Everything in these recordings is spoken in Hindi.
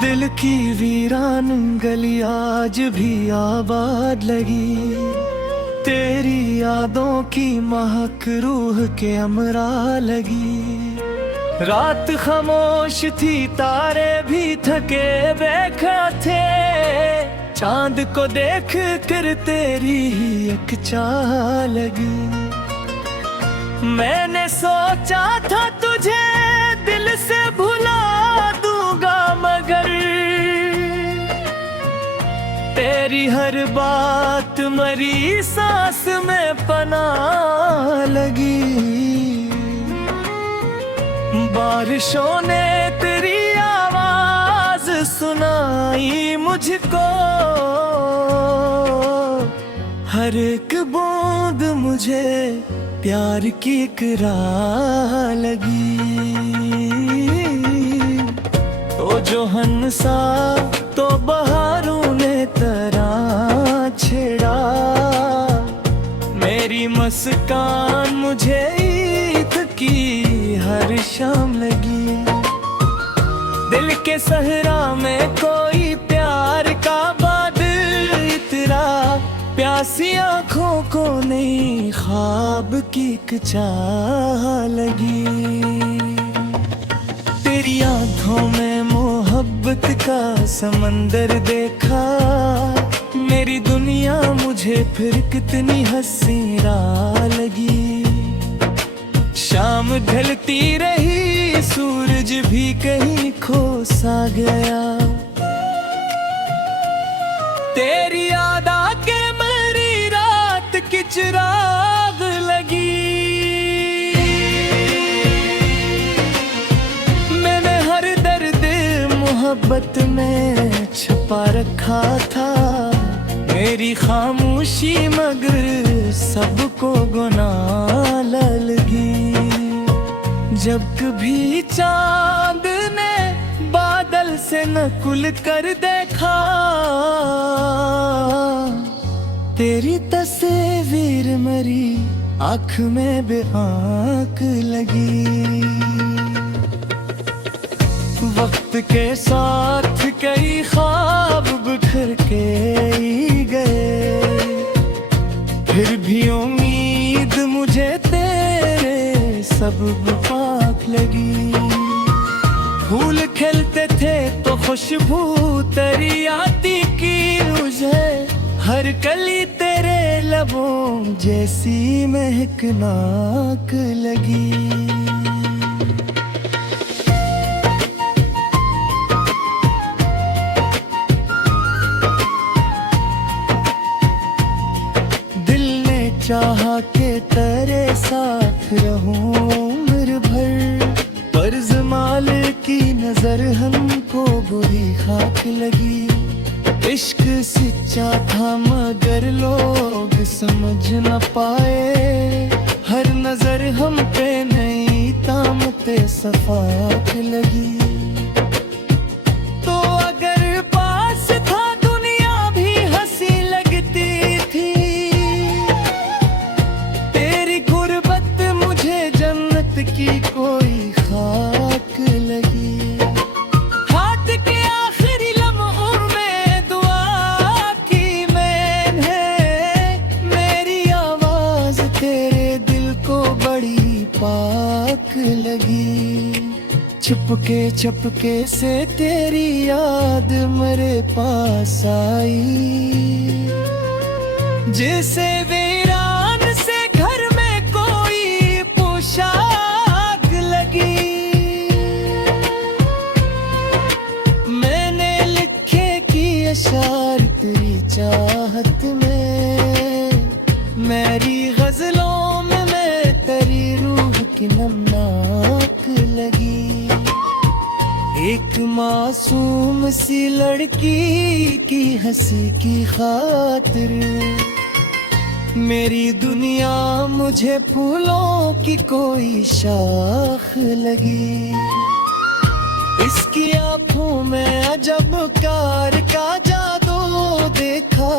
दिल की वीरान गली आज भी आबाद लगी, तेरी यादों की महक रूह के अमरा लगी। रात खामोश थी, तारे भी थके बैठे थे, चांद को देख कर तेरी ही एक चाह लगी। मैंने सोचा था तुझे दिल से भुला दूंगा, मगर तेरी हर बात मरी सांस में पनाह लगी। बारिशों ने तेरी आवाज सुनाई मुझको, हर एक बूंद मुझे प्यार की इकरार लगी। तो जो हंसा तो बहारों ने तरह छेड़ा, मेरी मुस्कान मुझे ईद की हर शाम लगी। दिल के सहरा में कोई प्यार का बादल इतरा, प्यासी आँखों को नई ख्वाब की एक चाह लगी। तेरी आँखों में मोहब्बत का समंदर देखा, मेरी दुनिया मुझे फिर कितनी हसीना लगी। शाम ढलती रही, सूरज भी कहीं खो सा गया, तेरी याद आके मेरी रात की चिराग लगी। मैंने हर दर्द मोहब्बत में छुपा रखा था, मेरी खामोशी मगर सबको गुनाह लगी। जब कभी चांद ने बादल से नकुल कर देखा, तेरी तस्वीर मेरी आँख में बेआँख लगी। वक्त के साथ कई ख्वाब बिखर के ही गए, फिर भी उम्मीद मुझे तेरे सब पाक लगी। फूल खिलते थे तो खुशबू तेरी आती की मुझे, हर कली तेरे लबों जैसी महकनाक लगी। चाहा के तेरे साथ रहूं उम्र भर, पर ज़माल की नजर हमको बुरी खाक लगी। इश्क सच्चा था मगर लोग समझ न पाए, हर नजर हम पे नई तामते सफाक लगी। तो अगर पास था दुनिया भी हंसी लगती थी, की कोई खाक लगी। हाथ के आखिरी लम्हों में दुआ की मैंने, मेरी आवाज तेरे दिल को बड़ी पाक लगी। छुपके छुपके से तेरी याद मेरे पास आई, जिसे वीरान से घर में कोई पोशाक लगी। मैंने लिखे की अशार तेरी चाहत में, मेरी गजलों में मैं तेरी रूह की नमनाक लगी। एक मासूम सी लड़की की हंसी की खातिर, मेरी दुनिया मुझे फूलों की कोई शाख लगी। इसकी आँखों में अजब कार का जादू देखा,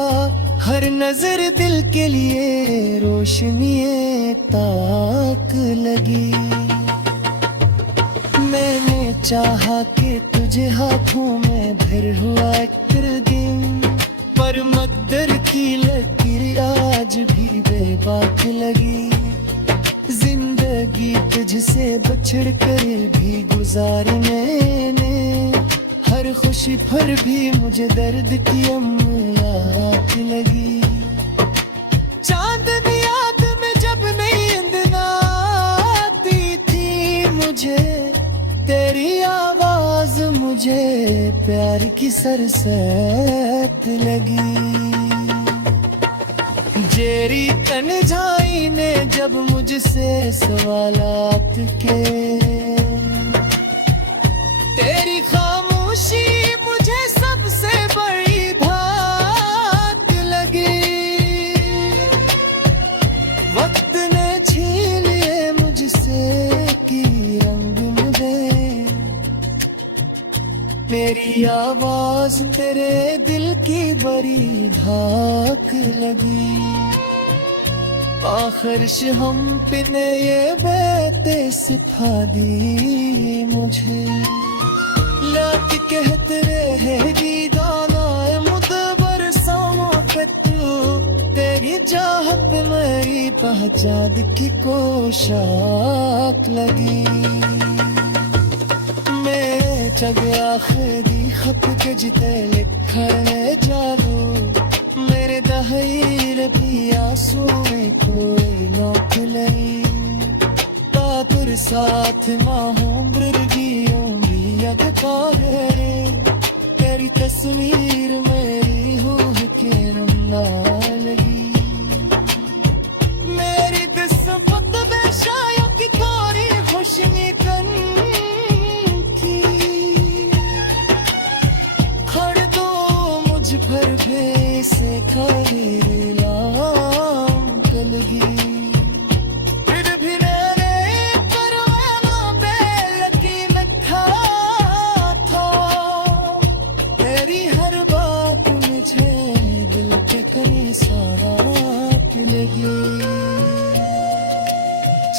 हर नजर दिल के लिए रोशनी ताक लगी। मैंने चाहा कि तुझे तुझे हाथों में भर हुआ एक दिन, पर मकदर की लकीर आज भी बेबाक लगी। जिंदगी तुझसे बछड़ कर भी गुजारी मैंने, हर खुशी पर भी मुझे दर्द की अमलाक लगी। चांदनी याद में जब नींद ना आती थी मुझे, तेरी आवाज मुझे प्यार की सरसत लगी। जेरी तन्हाई ने जब मुझसे सवालात के, तेरी खामोशी मुझे सबसे बड़ी बात लगी। वक्त ने छीन लिए मुझसे की रंग मुझे, मेरी आवाज तेरे दिल की बड़ी धाक लगी। आखिर हम पे ने ये बातें सिखा दी मुझे, लाक कहते रहे दीदाना मुदबर सामोकतू, तेरी चाहत मेरी पहचान की पोशाक लगी। मैं जग आखिरी खत के जिते लिखा है जादू, मेरे दहीर भी आंसू में कोई नोक नहीं। तापुर साथ माहूम्र भी अब काहे, तेरी तस्वीर मेरी रूह के रमना लगी। मेरी किस्मत में शायद की थोड़ी खुशनिकन थी, खड़ दो मुझ पर भी से खड़ी लाम लगी। फिर भी मेरे परवाना बेलकी में था, तेरी हर बात मुझे दिल के करीब साराक लगी।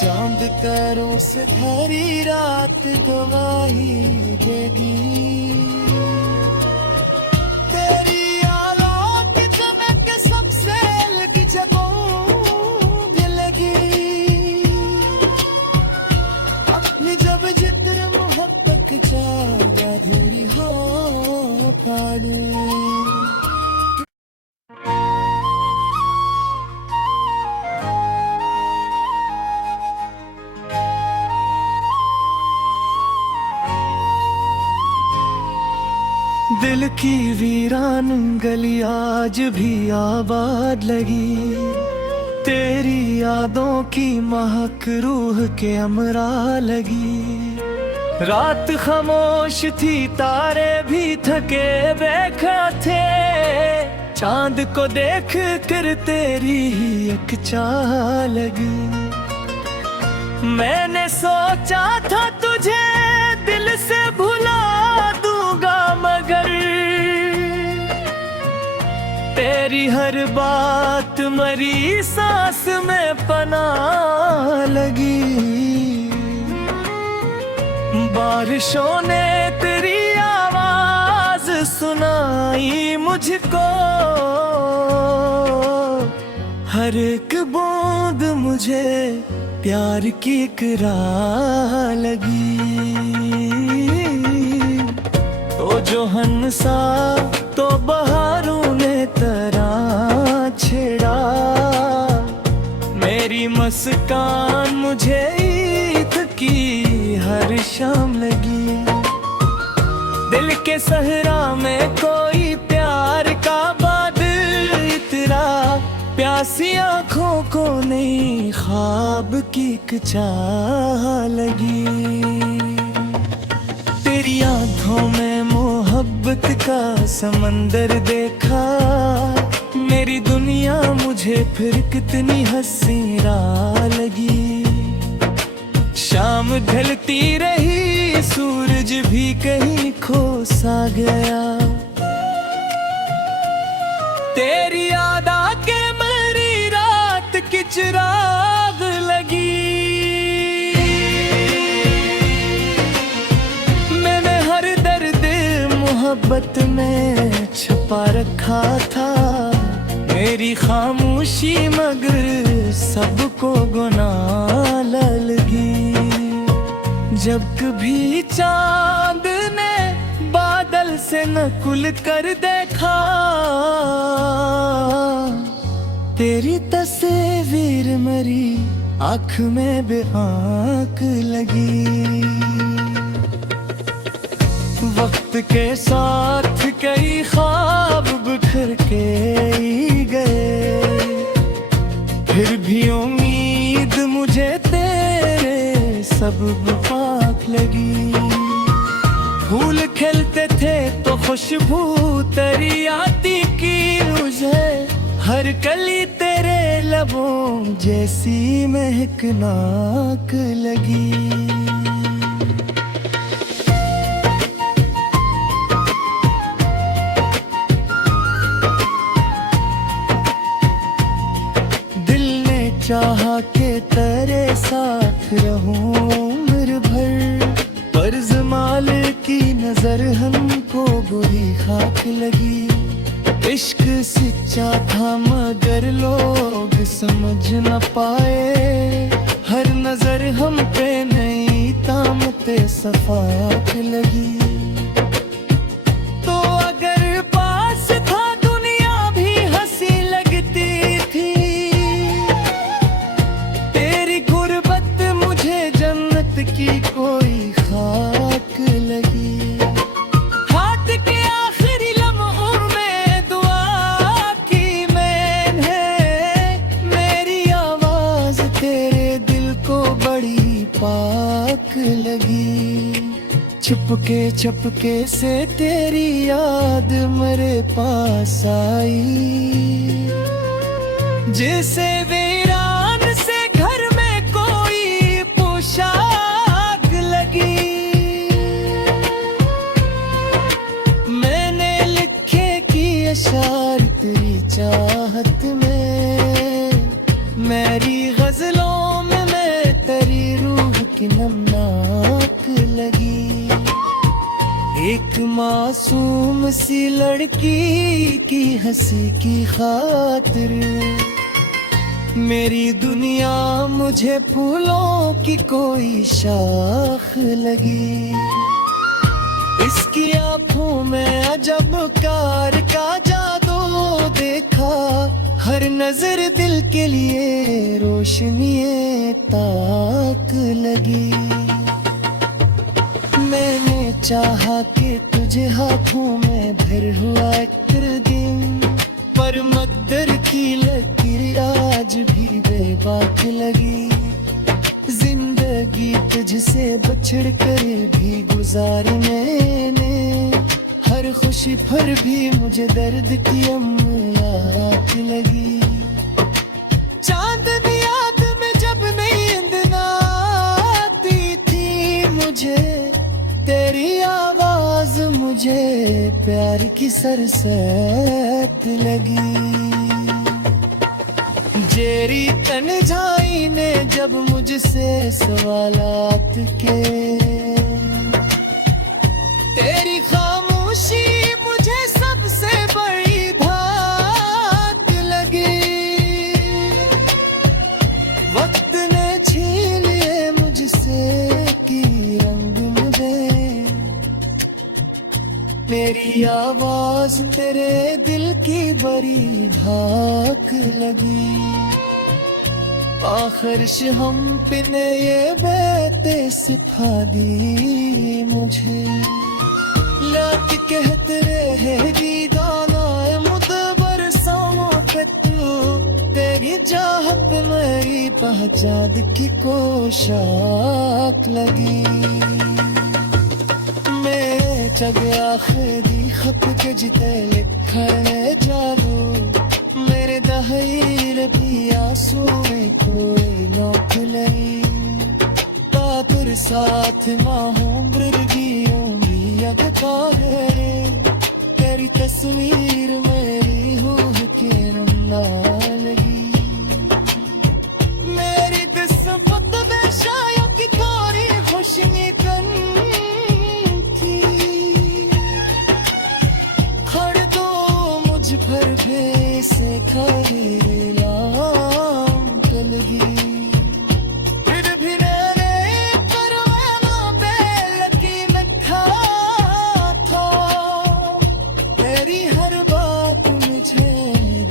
चांद तारों से भरी रात गवाही देगी, दिल की वीरान गली आज भी आबाद लगी। तेरी यादों की महक रूह के अमरा लगी। रात खामोश थी, तारे भी थके बैठे थे, चांद को देख कर तेरी ही एक चाह लगी। मैंने सोचा था तुझे दिल से भुला दूंगा, मगर तेरी हर बात मरी सांस में पनाह लगी। बारिशों ने तेरी आवाज सुनाई मुझको, हर एक बूंद मुझे प्यार की एक राह लगी। तो जो हंसा तो बहारों ने तरह छेड़ा, मेरी मुस्कान मुझे ईद की हर शाम लगी। दिल के सहरा में कोई प्यार का बादल इतरा, प्यासी आँखों को नई ख्वाब की एक चाह लगी। तेरी आँखों में मोहब्बत का समंदर देखा, मेरी दुनिया मुझे फिर कितनी हंसी राह लगी। शाम ढलती रही, सूरज भी कहीं खो सा गया। तेरी याद आके मेरी रात की चिराग लगी। मैंने हर दर्द गुर्बत में छुपा रखा था मेरी खामोशी, मगर सबको गुनाह लगी। जब कभी चांद ने बादल से नकुल कर देखा, तेरी तस्वीर मेरी आँख में बेआँख लगी। वक्त के साथ कई ख्वाब बिखर के ही गए, फिर भी उम्मीद मुझे तेरे सबब पाक लगी। फूल खिलते थे तो खुशबू तेरी आती की मुझे, हर कली तेरे लबों जैसी महकनाक लगी। चाहा के तेरे साथ रहूं उम्र भर, पर जमाल की नजर हमको बुरी खाक लगी। इश्क सच्चा था मगर लोग समझ न पाए, हर नजर हम पे नई तामते सफाक लगी। तो अगर पास था दुनिया भी हंसी लगती थी, की कोई खाक लगी। हाथ के आखिरी लम्हों में दुआ की मैंने, मेरी आवाज तेरे दिल को बड़ी पाक लगी। छुपके से तेरी याद मेरे पास आई, जैसे वीरान से घर में कोई पोशाक लगी। मैंने लिखे कि अशार तेरी चाहत में, मेरी गजलों में मैं तेरी रूह की नमनाक लगी। एक मासूम सी लड़की की हंसी की खातिर, मेरी दुनिया मुझे फूलों की कोई शाख लगी। इसकी आँखों में अजब कार का जादू देखा, हर नजर दिल के लिए रोशनी ताक लगी। मैंने चाहा कि तुझे हाथों में भर हुआ एक दिन, पर मकदर की लकीर आज भी बेबाक लगी। जिंदगी तुझसे बछड़ कर भी गुजारी मैंने, हर खुशी पर भी मुझे दर्द की अमलाक लगी। चांदनी याद में जब नींद न आती थी मुझे, तेरी आवाज मुझे प्यार की सरसत लगी। जेरी तन्हाई ने जब मुझसे सवालात के, तेरी खामोशी मुझे सबसे बड़ी धाक लगी। वक्त ने छीन लिए मुझसे की रंग मुझे, मेरी आवाज तेरे दिल की बड़ी धाक लगी। आखिर हम पे ने ये बातें सिखा दी मुझे, लाक कहते रहेगी दाना मुदबर सामो कतू, तेरी चाहत मेरी पहचान की पोशाक लगी। मैं जग आखिरी खत के जिते लिखा है जादू, मेरे दहीर भी आंसू में कोई नोक लई। तातर साथ माहूम्र भी अब काहे, तेरी तस्वीर मेरी रूह के रंगा लगी। मेरी किस्मत में शायद की थोड़ी खुशनी कन थी, मुझ पर भी से खाए नाम कलगी फिर भी मैंने परवाना बेलकी में था तेरी हर बात मुझे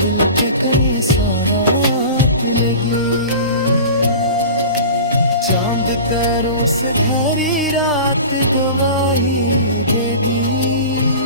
दिल के करीब साथ लगी चांद तारों से भरी रात गवाही देगी